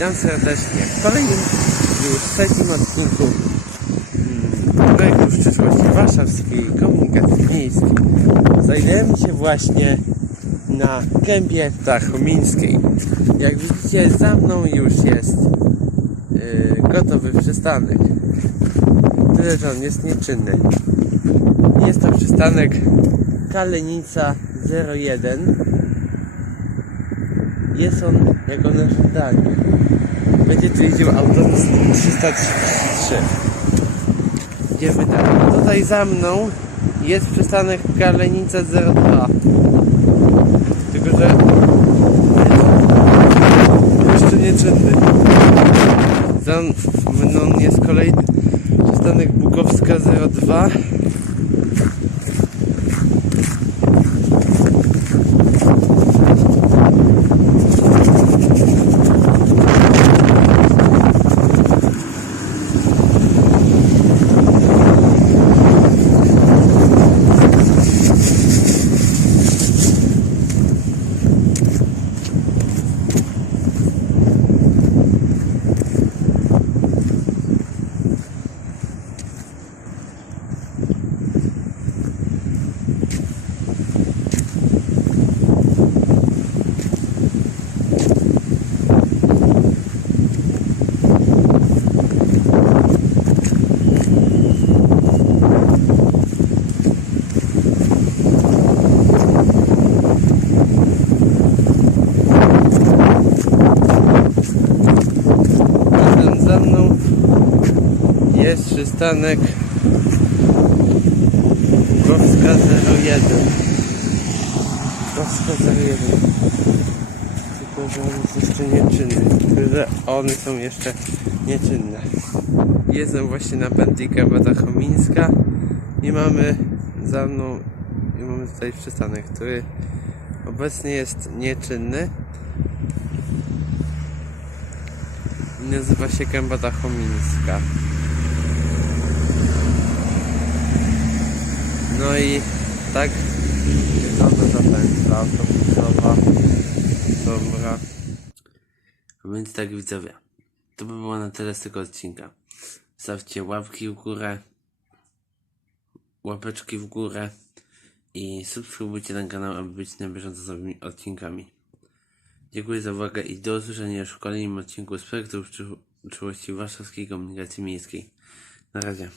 Witam serdecznie w kolejnym już trzecim odcinku mm, projektu w przyszłości warszawskiej komunikacji miejskiej. Znajdujemy się właśnie na kępie Tachomińskiej. Jak widzicie za mną już jest yy, gotowy przystanek. Tyle, że on jest nieczynny. Jest to przystanek Kalenica 01 jest on jako nasz zdanie. Będzie tu jeździł autobus 333. Idziemy dalej. Tutaj za mną jest przystanek Kalenica 02. Tylko, że jeszcze nieczynny. Za mną jest kolejny przystanek Bukowska 02. za mną jest przystanek Gowska 01. Gowska 01. Tylko, że on jest jeszcze nieczynny. Tylko, że one są jeszcze nieczynne. Jestem właśnie na Bentley Bata Chomińska i mamy za mną i mamy tutaj przystanek, który obecnie jest nieczynny. i nazywa się Gębata Chomińska. No i tak wygląda ta pętla autobusowa. Dobra. Więc tak widzowie. To by było na tyle z tego odcinka. Stawcie łapki w górę, łapeczki w górę i subskrybujcie ten kanał, aby być na bieżąco z nowymi odcinkami. Dziękuję za uwagę i do usłyszenia już w kolejnym odcinku projektu czułości warszawskiej komunikacji miejskiej. Na razie.